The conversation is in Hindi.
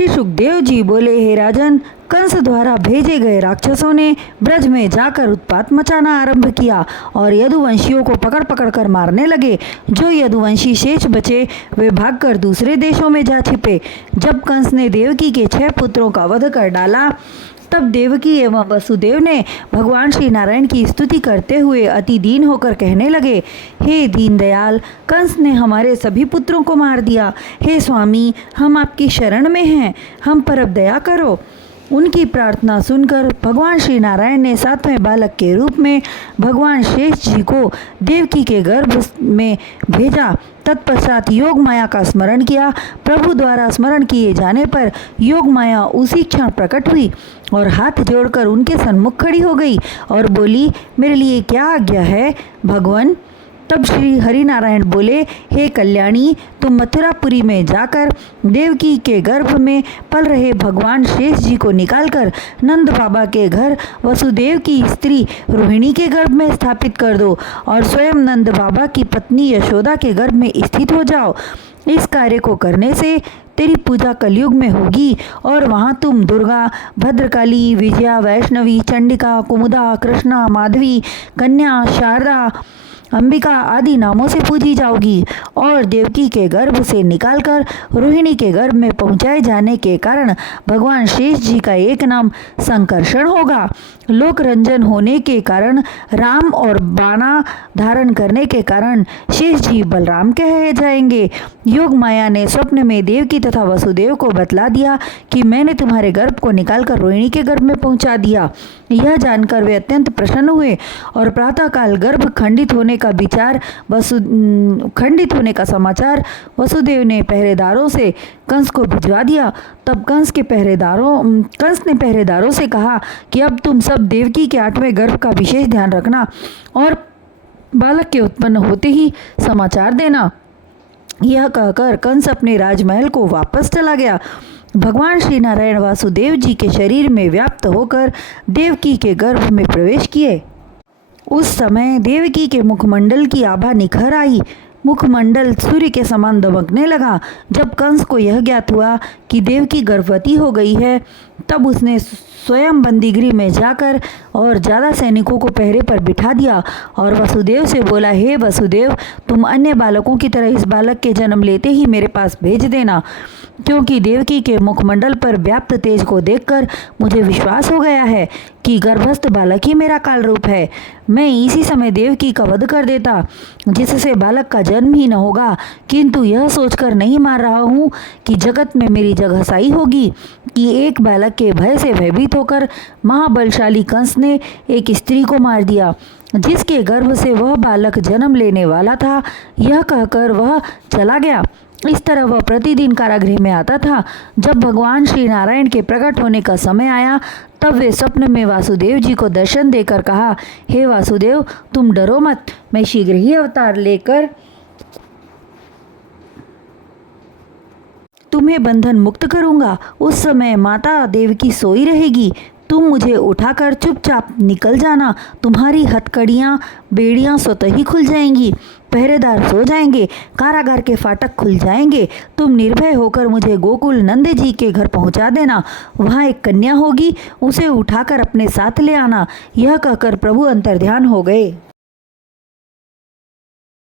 श्री सुखदेव जी बोले, हे राजन, कंस द्वारा भेजे गए राक्षसों ने ब्रज में जाकर उत्पात मचाना आरंभ किया और यदुवंशियों को पकड़ पकड़ कर मारने लगे। जो यदुवंशी शेष बचे वे भागकर दूसरे देशों में जा छिपे। जब कंस ने देवकी के 6 पुत्रों का वध कर डाला, तब देवकी एवं वसुदेव ने भगवान श्री नारायण की स्तुति करते हुए अति दीन होकर कहने लगे, हे दीनदयाल, कंस ने हमारे सभी पुत्रों को मार दिया। हे स्वामी, हम आपकी शरण में हैं, हम पर अब दया करो। उनकी प्रार्थना सुनकर भगवान श्री नारायण ने 7वें बालक के रूप में भगवान शेष जी को देवकी के गर्भ में भेजा। तत्पश्चात योग माया का स्मरण किया। प्रभु द्वारा स्मरण किए जाने पर योग माया उसी क्षण प्रकट हुई और हाथ जोड़कर उनके सन्मुख खड़ी हो गई और बोली, मेरे लिए क्या आज्ञा है भगवान। तब श्री हरिनारायण बोले, हे कल्याणी, तुम मथुरापुरी में जाकर देवकी के गर्भ में पल रहे भगवान शेष जी को निकालकर नंद बाबा के घर वसुदेव की स्त्री रोहिणी के गर्भ में स्थापित कर दो और स्वयं नंद बाबा की पत्नी यशोदा के गर्भ में स्थित हो जाओ। इस कार्य को करने से तेरी पूजा कलयुग में होगी और वहाँ तुम दुर्गा, भद्रकाली, विजया, वैष्णवी, चंडिका, कुमुदा, कृष्णा, माधवी, कन्या, शारदा, अंबिका आदि नामों से पूजी जाओगी और देवकी के गर्भ से निकालकर रोहिणी के गर्भ में पहुंचाए जाने के कारण भगवान शेष जी का एक नाम संकर्षण होगा। लोक रंजन होने के कारण राम और बाणा धारण करने के कारण शेष जी बलराम कहे जाएंगे। योग माया ने स्वप्न में देवकी तथा वसुदेव को बतला दिया कि मैंने तुम्हारे गर्भ को निकालकर रोहिणी के गर्भ में पहुंचा दिया। यह जानकर वे अत्यंत प्रसन्न हुए और प्रातःकाल गर्भ खंडित होने का समाचार वसुदेव ने पहरेदारों से कंस को भिजवा दिया। तब कंस ने पहरेदारों से कहा कि अब तुम सब देवकी के 8वें गर्भ का विशेष ध्यान रखना और बालक के उत्पन्न होते ही समाचार देना। यह कहकर कंस अपने राजमहल को वापस चला गया। भगवान श्री नारायण वासुदेव जी के शरीर में व्याप्त होकर देवकी के गर्भ में प्रवेश किए। उस समय देवकी के मुखमंडल की आभा निखर आई। मुखमंडल सूर्य के समान दमकने लगा। जब कंस को यह ज्ञात हुआ कि देवकी गर्भवती हो गई है, तब उसने स्वयं बंदीगृह में जाकर और ज़्यादा सैनिकों को पहरे पर बिठा दिया और वसुदेव से बोला, हे वसुदेव, तुम अन्य बालकों की तरह इस बालक के जन्म लेते ही मेरे पास भेज देना, क्योंकि देवकी के मुखमंडल पर व्याप्त तेज को देखकर मुझे विश्वास हो गया है कि गर्भस्थ बालक ही मेरा काल रूप है। मैं इसी समय देवकी का वध कर देता, जिससे बालक का जन्म ही न होगा, किंतु यह सोचकर नहीं मार रहा हूँ कि जगत में मेरी जगहसाई होगी कि एक बालक के भय से भयभीत होकर महाबलशाली कंस ने एक स्त्री को मार दिया, जिसके गर्भ से वह बालक जन्म लेने वाला था। यह कहकर वह चला गया। इस तरह वह प्रतिदिन कारागृह में आता था। जब भगवान श्री नारायण के प्रकट होने का समय आया, तब वे स्वप्न में वासुदेव जी को दर्शन देकर कहा, हे वासुदेव, तुम डरो मत, मैं शीघ्र ही अवतार लेकर तुम्हें बंधन मुक्त करूंगा। उस समय माता देवकी सोई रहेगी। तुम मुझे उठाकर चुपचाप निकल जाना। तुम्हारी हथकड़ियाँ, बेड़ियाँ स्वतः ही खुल जाएंगी, पहरेदार सो जाएंगे, कारागार के फाटक खुल जाएंगे। तुम निर्भय होकर मुझे गोकुल नंद जी के घर पहुंचा देना। वहाँ एक कन्या होगी, उसे उठाकर अपने साथ ले आना। यह कहकर प्रभु अंतर्ध्यान हो गए।